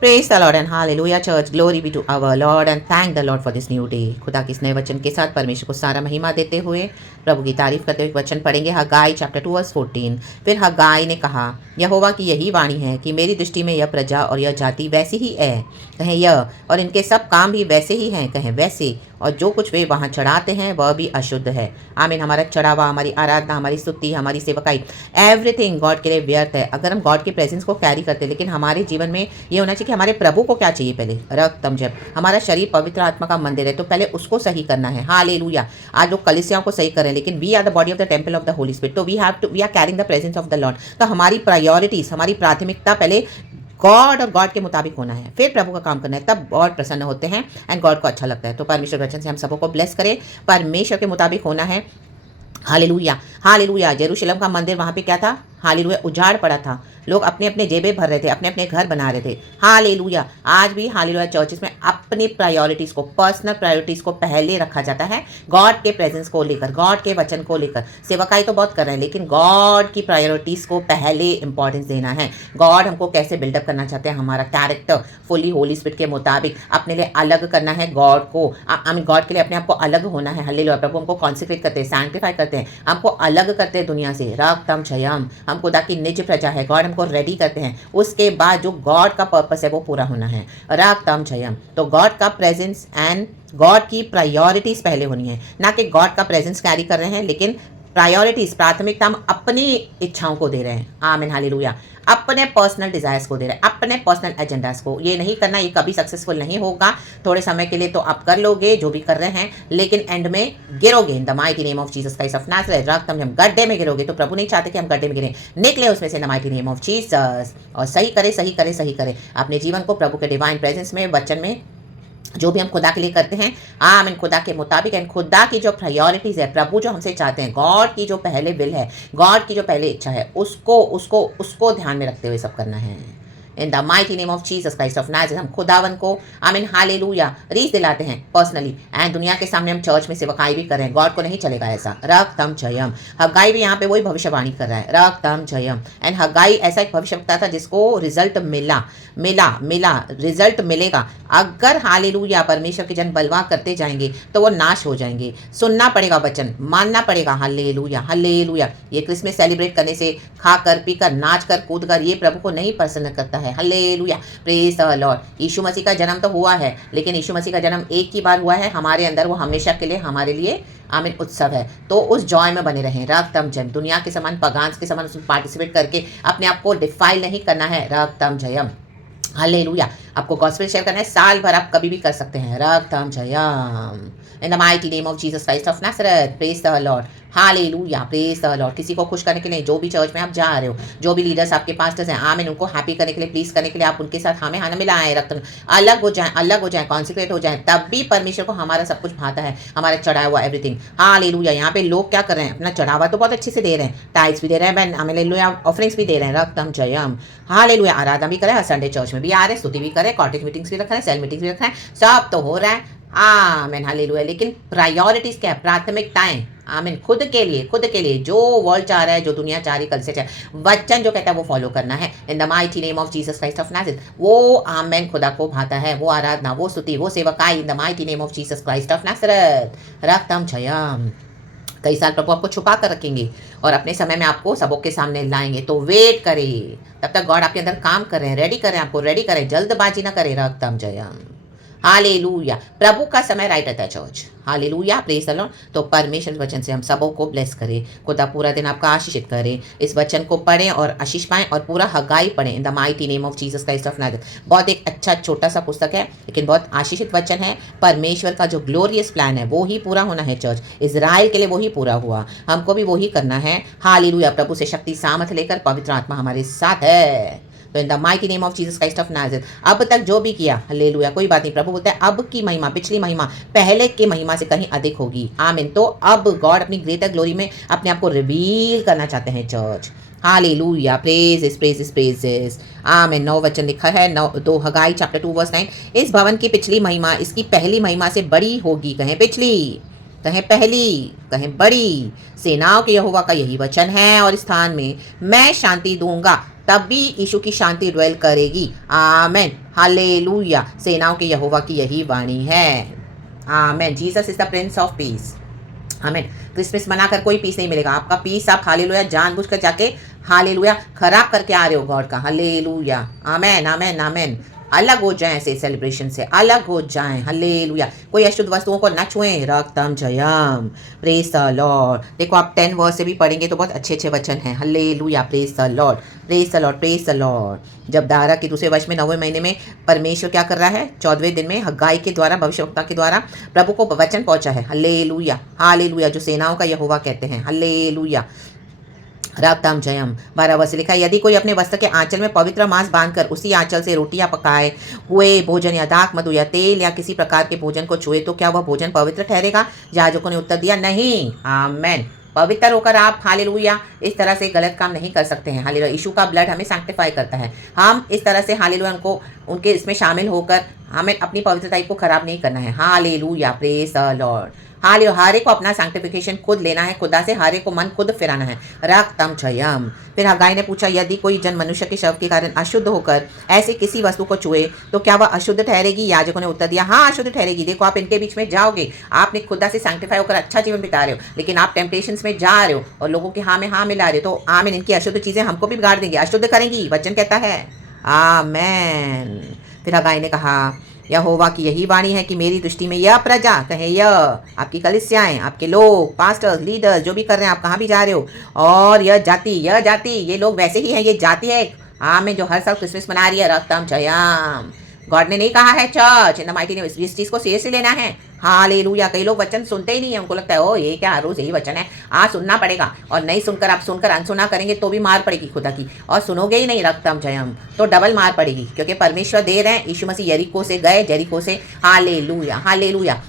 Praise the Lord and hallelujah church, glory be to our Lord and thank the Lord for this new day. खुदा के इस नए वचन के साथ परमेश्वर को सारा महिमा देते हुए प्रभु की तारीफ करते हुए वचन पढ़ेंगे। हगाई चैप्टर 2 वर्स 14। फिर हगाई ने कहा, यहोवा की यही वाणी है कि मेरी दृष्टि में यह प्रजा और यह जाति वैसी ही है, कहें यह, और इनके सब काम भी वैसे ही हैं, कहें वैसे, और जो कुछ वे वहाँ चढ़ाते हैं वह भी अशुद्ध है। आमीन। हमारा चढ़ावा, हमारी आराधना, हमारी स्तुति, हमारी सेवकाई, एवरीथिंग गॉड के लिए व्यर्थ है अगर हम गॉड के प्रेजेंस को कैरी करते हैं। लेकिन हमारे जीवन में ये होना चाहिए कि हमारे प्रभु को क्या चाहिए। पहले रक्तम, जब हमारा शरीर पवित्र आत्मा का मंदिर है तो पहले उसको सही करना है। हालेलुया। आज लोग कलीसियाओं को सही करें, लेकिन we are the body of the temple of the holy spirit, तो we are carrying the presence of the lord. तो हमारी प्रायोरिटीज, हमारी प्राथमिकता पहले गॉड और गॉड के मुताबिक होना है, फिर प्रभु का काम करना है, तब गॉड प्रसन्न होते हैं एंड गॉड को अच्छा लगता है। तो परमेश्वर वचन से हम सबको ब्लेस करें, परमेश्वर के मुताबिक होना है। Hallelujah, hallelujah. जेरूशलेम का मंदिर वहाँ पे क्या था? हालेलुया, उजाड़ पड़ा था। लोग अपने अपने जेबें भर रहे थे, अपने अपने घर बना रहे थे। हालेलुया। आज भी हालेलुया चर्चेस में अपनी प्रायोरिटीज़ को, पर्सनल प्रायोरिटीज़ को पहले रखा जाता है, गॉड के प्रेजेंस को लेकर, गॉड के वचन को लेकर। सेवकाई तो बहुत कर रहे हैं, लेकिन गॉड की प्रायोरिटीज़ को पहले इंपॉर्टेंस देना है। गॉड हमको कैसे बिल्डअप करना चाहते हैं, हमारा कैरेक्टर फुली होली स्पिरिट के मुताबिक अपने लिए अलग करना है गॉड को। गॉड के लिए अपने आप को अलग होना है। हालेलुया। प्रभु हमको कॉन्सेंट्रेट करते हैं, सैंक्टिफाई करते हैं, हमको अलग करते हैं दुनिया से। रक्तम छयम, हम खुदा की निज प्रजा है, गॉड हमको रेडी करते हैं। उसके बाद जो गॉड का पर्पस है वो पूरा होना है। रक्तम छयम, तो गॉड का प्रेजेंस एंड गॉड की प्रायोरिटीज पहले होनी है, ना कि गॉड का प्रेजेंस कैरी कर रहे हैं, लेकिन प्रायोरिटीज, प्राथमिकता हम अपनी इच्छाओं को दे रहे हैं। आमीन, हालेलुया। अपने पर्सनल डिजायर्स को दे रहे हैं, अपने पर्सनल एजेंडास को। ये नहीं करना, ये कभी सक्सेसफुल नहीं होगा। थोड़े समय के लिए तो आप कर लोगे जो भी कर रहे हैं, लेकिन एंड में गिरोगे। In the mighty name of Jesus Christ of Nazareth, रक्तम, हम गड्ढे में गिरोगे। तो प्रभु नहीं चाहते कि हम गड्ढे में गिरें, निकले उसमें से इन the mighty name of Jesus, और सही करे, सही करे, सही करे अपने जीवन को प्रभु के डिवाइन प्रेजेंस में, वचन में, जो भी हम खुदा के लिए करते हैं, आमीन, खुदा के मुताबिक। एंड खुदा की जो प्रायोरिटीज है, प्रभु जो हमसे चाहते हैं, गॉड की जो पहले विल है, गॉड की जो पहले इच्छा है, उसको उसको उसको ध्यान में रखते हुए सब करना है। In the mighty name of Jesus Christ of Nazareth, हम खुदावन को आमीन हालेलुया रीस दिलाते हैं पर्सनली, एंड दुनिया के सामने हम चर्च में सेवकाई भी कर रहे हैं। गॉड को नहीं चलेगा ऐसा। रक्तम जयम, हगाई भी यहाँ पे वही भविष्यवाणी कर रहा है। रक्तम जयम, एंड हगाई ऐसा एक भविष्यवक्ता था जिसको रिजल्ट मिला, रिजल्ट मिलेगा। अगर हालेलुया परमेश्वर के जन बलवा करते जाएंगे तो वो नाश हो जाएंगे। सुनना पड़ेगा वचन, मानना पड़ेगा। Hallelujah, hallelujah. ये क्रिसमस सेलिब्रेट करने से खाकर पीकर नाच कर कूद कर ये प्रभु को नहीं प्रसन्न करता है। Hallelujah, praise the lord. यीशु मसीह का जन्म तो हुआ है, लेकिन यीशु मसीह का जन्म एक ही बार हुआ है हमारे अंदर, वो हमेशा के लिए हमारे लिए आमीन उत्सव है। तो उस जॉय में बने रहें। रक्तम जयम, दुनिया के समान, पगान्स के समान उसमें पार्टिसिपेट करके अपने आप को डिफाइल नहीं करना है। रक्तम जयम, हालेलुया। आपको गॉस्पेल शेयर करना है, साल भर आप कभी भी कर सकते हैं। रक्तम जयम, in the mighty name of Jesus Christ of Nazareth, praise the lord. Hallelujah, praise the lord. किसी को खुश करने के लिए, जो भी चर्च में आप जा रहे हो, जो भी लीडर्स आपके पास्टर्स हैं, आमीन, उनको हैप्पी करने के लिए, प्लीज करने के लिए आप उनके साथ हमें हाना मिलाएं। रक्त अलग हो जाए, कॉन्सेंट्रेट हो जाए, तब भी परमेश्वर को हमारा सब कुछ भाता है, हमारा चढ़ाया हुआ एवरीथिंग। हालेलुया। यहाँ पे लोग क्या कर रहे हैं, अपना चढ़ावा तो बहुत अच्छे से दे रहे हैं, टाइट्स भी दे रहे हैं, हालेलुया, ऑफरिंग्स भी दे रहे हैं। रक्तम जयम, हालेलुया। आराधना भी करें, संडे चर्च में भी आ रहे हैं, स्तुति भी करें, कॉटेज मीटिंग्स भी रख रहे हैं, सेल मीटिंग्स भी रख रहे हैं, सब तो हो रहा है। आमीन, हालेलुया। लेकिन प्रायोरिटीज क्या है, प्राथमिकताएं, आमीन, खुद के लिए जो वर्ल्ड चाह रहा है, जो दुनिया चाह रही, कल से चाहे, वचन जो कहता है वो फॉलो करना है। In the mighty name of Jesus Christ of Nazareth, वो आमीन खुदा को भाता है, वो आराधना, वो स्तुति, वो सेवकाई, in the mighty name of Jesus Christ of Nazareth. रक्तम छयम। कई साल प्रभु आपको छुपा कर रखेंगे और अपने समय में आपको सबों के सामने लाएंगे, तो वेट करें, तब तक गॉड आपके अंदर काम कर रहे हैं, रेडी करें, आपको रेडी करें, जल्दबाजी ना करें। रक्तम जयम, हालेलुया। प्रभु का समय राइट रहता है church. Hallelujah, praise the lord. तो परमेश्वर वचन से हम सबों को ब्लेस करें, खुदा पूरा दिन आपका आशीषित करे। इस वचन को पढ़ें और आशीष पाएं, और पूरा हगाई पढ़ें, इन the mighty name of Jesus Christ of Nazareth. बहुत एक अच्छा छोटा सा पुस्तक है, लेकिन बहुत आशीषित वचन है। परमेश्वर का जो ग्लोरियस प्लान है वो ही पूरा होना है चर्च। इजराइल के लिए वो ही पूरा हुआ, हमको भी वो ही करना है। हालेलुया। प्रभु से शक्ति सामर्थ लेकर पवित्र आत्मा हमारे साथ है। तो इन the mighty name of Jesus Christ of Nazareth, अब तक जो भी किया, हालेलुया, कोई बात नहीं। प्रभु बोलता है अब की महिमा, पिछली महिमा पहले की महिमा से कहीं अधिक होगी। आमीन। तो अब गॉड अपनी ग्रेटर ग्लोरी में अपने आप को रिवील करना चाहते हैं church. Hallelujah, praises praises praises. आमीन। 9 वचन लिखा है, 2 हगाई चैप्टर 2 वर्स 9। इस भवन की पिछली महिमा इसकी पहली महिमा से बड़ी होगी, कहें पिछली। कहें पहली, कहें बड़ी, सेनाओं के यहोवा का यही वचन है और इस स्थान में मैं शांति दूंगा, तब भी यीशु की शांति ड्वेल करेगी। Amen, hallelujah. सेनाओं के यहोवा की यही वाणी है। Amen. Jesus is the prince of peace. Amen. Christmas मनाकर कोई पीस नहीं मिलेगा। आपका पीस आप हालेलुया जानबूझकर जाके हालेलुया खराब करके आ रहे हो गॉड का। हालेलुया। आमेन आमेन आमेन। अलग हो जाएं ऐसे सेलिब्रेशन से, अलग हो जाएं। हालेलुया। कोई अशुद्ध वस्तुओं को न छुएं। रक्तम जयम, प्रेज द लॉर्ड। देखो आप 10 वर्स से भी पढ़ेंगे तो बहुत अच्छे अच्छे वचन हैं। Hallelujah, praise the Lord, praise the Lord, praise the Lord. जब दारा के दूसरे वर्ष में 9वें महीने में परमेश्वर क्या कर रहा है, 14वें दिन में हग्गाई के द्वारा, भविष्यवक्ता के द्वारा प्रभु को वचन पहुंचा है। हालेलुया, हालेलुया, जो सेनाओं का यहोवा कहते हैं। हालेलुया, राम जयम। 12 वर्ष लिखा है, यदि कोई अपने वस्त्र के आंचल में पवित्र मांस बांधकर उसी आंचल से रोटियां पकाए हुए भोजन या दाख मधु या तेल या किसी प्रकार के भोजन को छुए तो क्या वह भोजन पवित्र ठहरेगा? याजकों ने उत्तर दिया, नहीं। आमेन। पवित्र होकर आप हालेलुया इस तरह से गलत काम नहीं कर सकते हैं। हालेलुया, यीशु का ब्लड हमें सैंक्टिफाई करता है। हम इस तरह से हालेलुया उनको उनके इसमें शामिल होकर हमें अपनी पवित्रता को खराब नहीं करना है। Hallelujah, praise the lord. Hallelujah, हारे को अपना सैंक्टिफिकेशन खुद लेना है, खुदा से हारे को मन खुद फिराना है। रक्तम क्षयम। फिर हगाई ने पूछा, यदि कोई जन मनुष्य के शव के कारण अशुद्ध होकर ऐसे किसी वस्तु को छुए तो क्या वह अशुद्ध ठहरेगी? याजकों ने उत्तर दिया, हाँ अशुद्ध ठहरेगी। देखो आप इनके बीच में जाओगे, आपने खुदा से सैंक्टिफाई होकर अच्छा जीवन बिता रहे हो, लेकिन आप टेम्पटेशंस में जा रहे हो और लोगों के हाँ में हाँ मिला रहे हो, तो आमीन, इनकी अशुद्ध चीजें हमको भी बिगाड़ देंगी, अशुद्ध करेंगी, वचन कहता है। आमेन। फिर हगाई ने कहा, यहोवा की यही वाणी है कि मेरी दृष्टि में यह प्रजा, कहे यह आपकी कलीसियाएं, आपके लोग, पास्टर्स, लीडर्स जो भी कर रहे हैं, आप कहाँ भी जा रहे हो, और यह जाति, ये लोग वैसे ही हैं, ये जाति है में जो हर साल क्रिसमस मना रही है। रक्तम जयम। गॉड ने नहीं कहा है church in the mighty name, इस चीज को सीरियसली लेना है। हालेलुया। कई लोग वचन सुनते ही नहीं है, उनको लगता है ओ ये क्या हर रोज यही वचन है। सुनना पड़ेगा, और नहीं सुनकर आप सुनकर अनसुना करेंगे तो भी मार पड़ेगी खुदा की, और सुनोगे ही नहीं रक्तम जयम तो डबल मार पड़ेगी, क्योंकि परमेश्वर दे रहे हैं। यीशु मसीह यरीको से गए, जेरिको से। Hallelujah, hallelujah.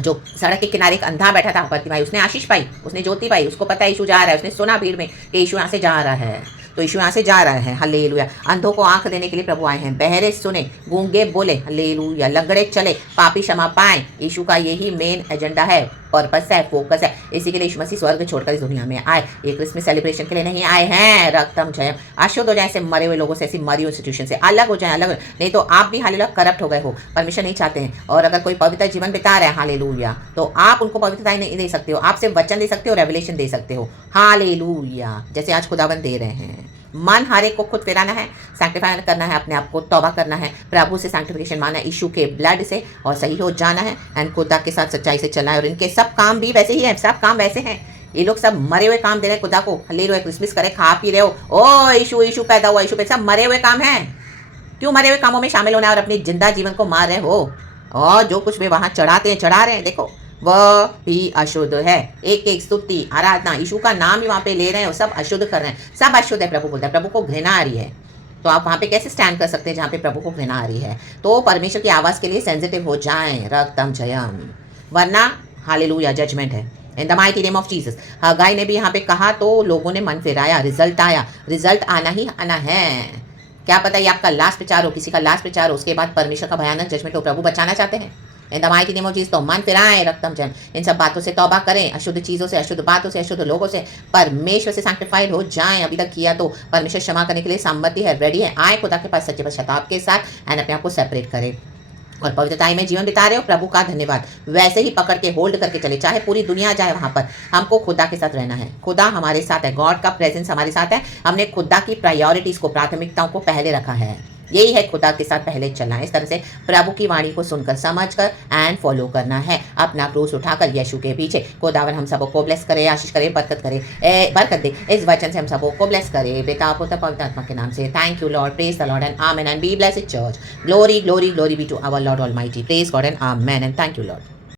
जो सड़क के किनारे एक अंधा बैठा था प्रतिमाई, उसने आशीष पाई, उसने ज्योति पाई, उसको पता है यीशु जा रहा है, उसने सुना भीड़ में कि यीशु यहाँ से जा रहा है, तो यीशु यहाँ से जा रहा है। हालेलुया। अंधों को आंख देने के लिए प्रभु आए हैं, बहरे सुने, गूंगे बोले। हालेलुया। लंगड़े चले, पापी क्षमा पाएं। यीशु का यही मेन एजेंडा है, पर्पस है, फोकस है। इसी के लिए यीशु मसीह स्वर्ग छोड़कर इस दुनिया में आए। ये क्रिसमस सेलिब्रेशन के लिए नहीं आए हैं। रक्तम जयम। अशुद्ध हो जाए ऐसे मरे हुए लोगों से, ऐसी मरी इंस्टीट्यूशन से अलग हो जाए, अलग नहीं तो आप भी हालेलुया करप्ट हो गए हो, परमिशन नहीं चाहते हैं। और अगर कोई पवित्र जीवन बिता रहा है हालेलुया, तो आप उनको पवित्रता नहीं दे सकते हो, आप सिर्फ वचन दे सकते हो, रेवलेशन दे सकते हो। हालेलुया। जैसे आज खुदावन दे रहे हैं। मन हारे को खुद फिराना है, सैंक्टिफाई करना है, अपने आप को तौबा करना है, प्रभु से सैंक्टिफिकेशन माना है, यीशु के ब्लड से, और सही हो जाना है, एंड खुदा के साथ सच्चाई से चलना है। और इनके सब काम भी वैसे ही है, सब काम वैसे हैं। ये लोग सब मरे हुए काम दे रहे हैं खुदा को। हालेलुया। क्रिसमस करे, खा पी रहे हो, ओ यीशु पैदा हुआ, यीशु पे, सब मरे हुए काम हैं। क्यों मरे हुए कामों में शामिल होना है और अपनी जिंदा जीवन को मार रहे हो? और जो कुछ भी वहां चढ़ा रहे हैं, देखो वह भी अशुद्ध है। एक एक स्तुति, आराधना, यीशु का नाम ही वहाँ पे ले रहे हैं और सब अशुद्ध कर रहे हैं, सब अशुद्ध है। प्रभु बोलता है, प्रभु को घृणा आ रही है, तो आप वहाँ पे कैसे स्टैंड कर सकते हैं जहाँ पे प्रभु को घृणा आ रही है? तो परमेश्वर की आवाज़ के लिए सेंसिटिव हो जाएं। रक्तम जयम। वरना हालेलुया जजमेंट है in the mighty name of Jesus. Haggai ने भी यहाँ पे कहा तो लोगों ने मन फिराया, रिजल्ट आया, रिजल्ट आना ही आना है। क्या पता ये आपका लास्ट प्रचार हो, किसी का लास्ट प्रचार हो, उसके बाद परमेश्वर का भयानक जजमेंट हो। प्रभु बचाना चाहते हैं इन the mighty name of Jesus. तो मन फिराएं, रक्तम जयम। इन सब बातों से तौबा करें, अशुद्ध चीज़ों से, अशुद्ध बातों से, अशुद्ध लोगों से परमेश्वर से सैंक्टिफाइड हो जाएं। अभी तक किया तो परमेश्वर क्षमा करने के लिए सम्मति है, रेडी है। आए खुदा के पास सच्चे पश्चाताप के साथ, एंड अपने आप को सेपरेट करें और पवित्रताई में जीवन बिता रहे हो। प्रभु का धन्यवाद। वैसे ही पकड़ के होल्ड करके चले, चाहे पूरी दुनिया जाए वहां पर, हमको खुदा के साथ रहना है। खुदा हमारे साथ है, गॉड का प्रेजेंस हमारे साथ है। हमने खुदा की प्रायोरिटीज को, प्राथमिकताओं को पहले रखा है। यही है खुदा के साथ पहले चलना है। इस तरह से प्रभु की वाणी को सुनकर, समझकर एंड फॉलो करना है। अपना क्रूस उठाकर यीशु के पीछे। खुदावन हम सबको को ब्लेस करे, आशीष करे, बरकत करे, बरकत दे। इस वचन से हम सबको को ब्लेस करे, पिता पुत्र पवित्र आत्मा के नाम से। Thank you Lord, praise the Lord and amen, and be blessed church. Glory glory glory be to our Lord almighty. Praise God and amen, and thank you Lord.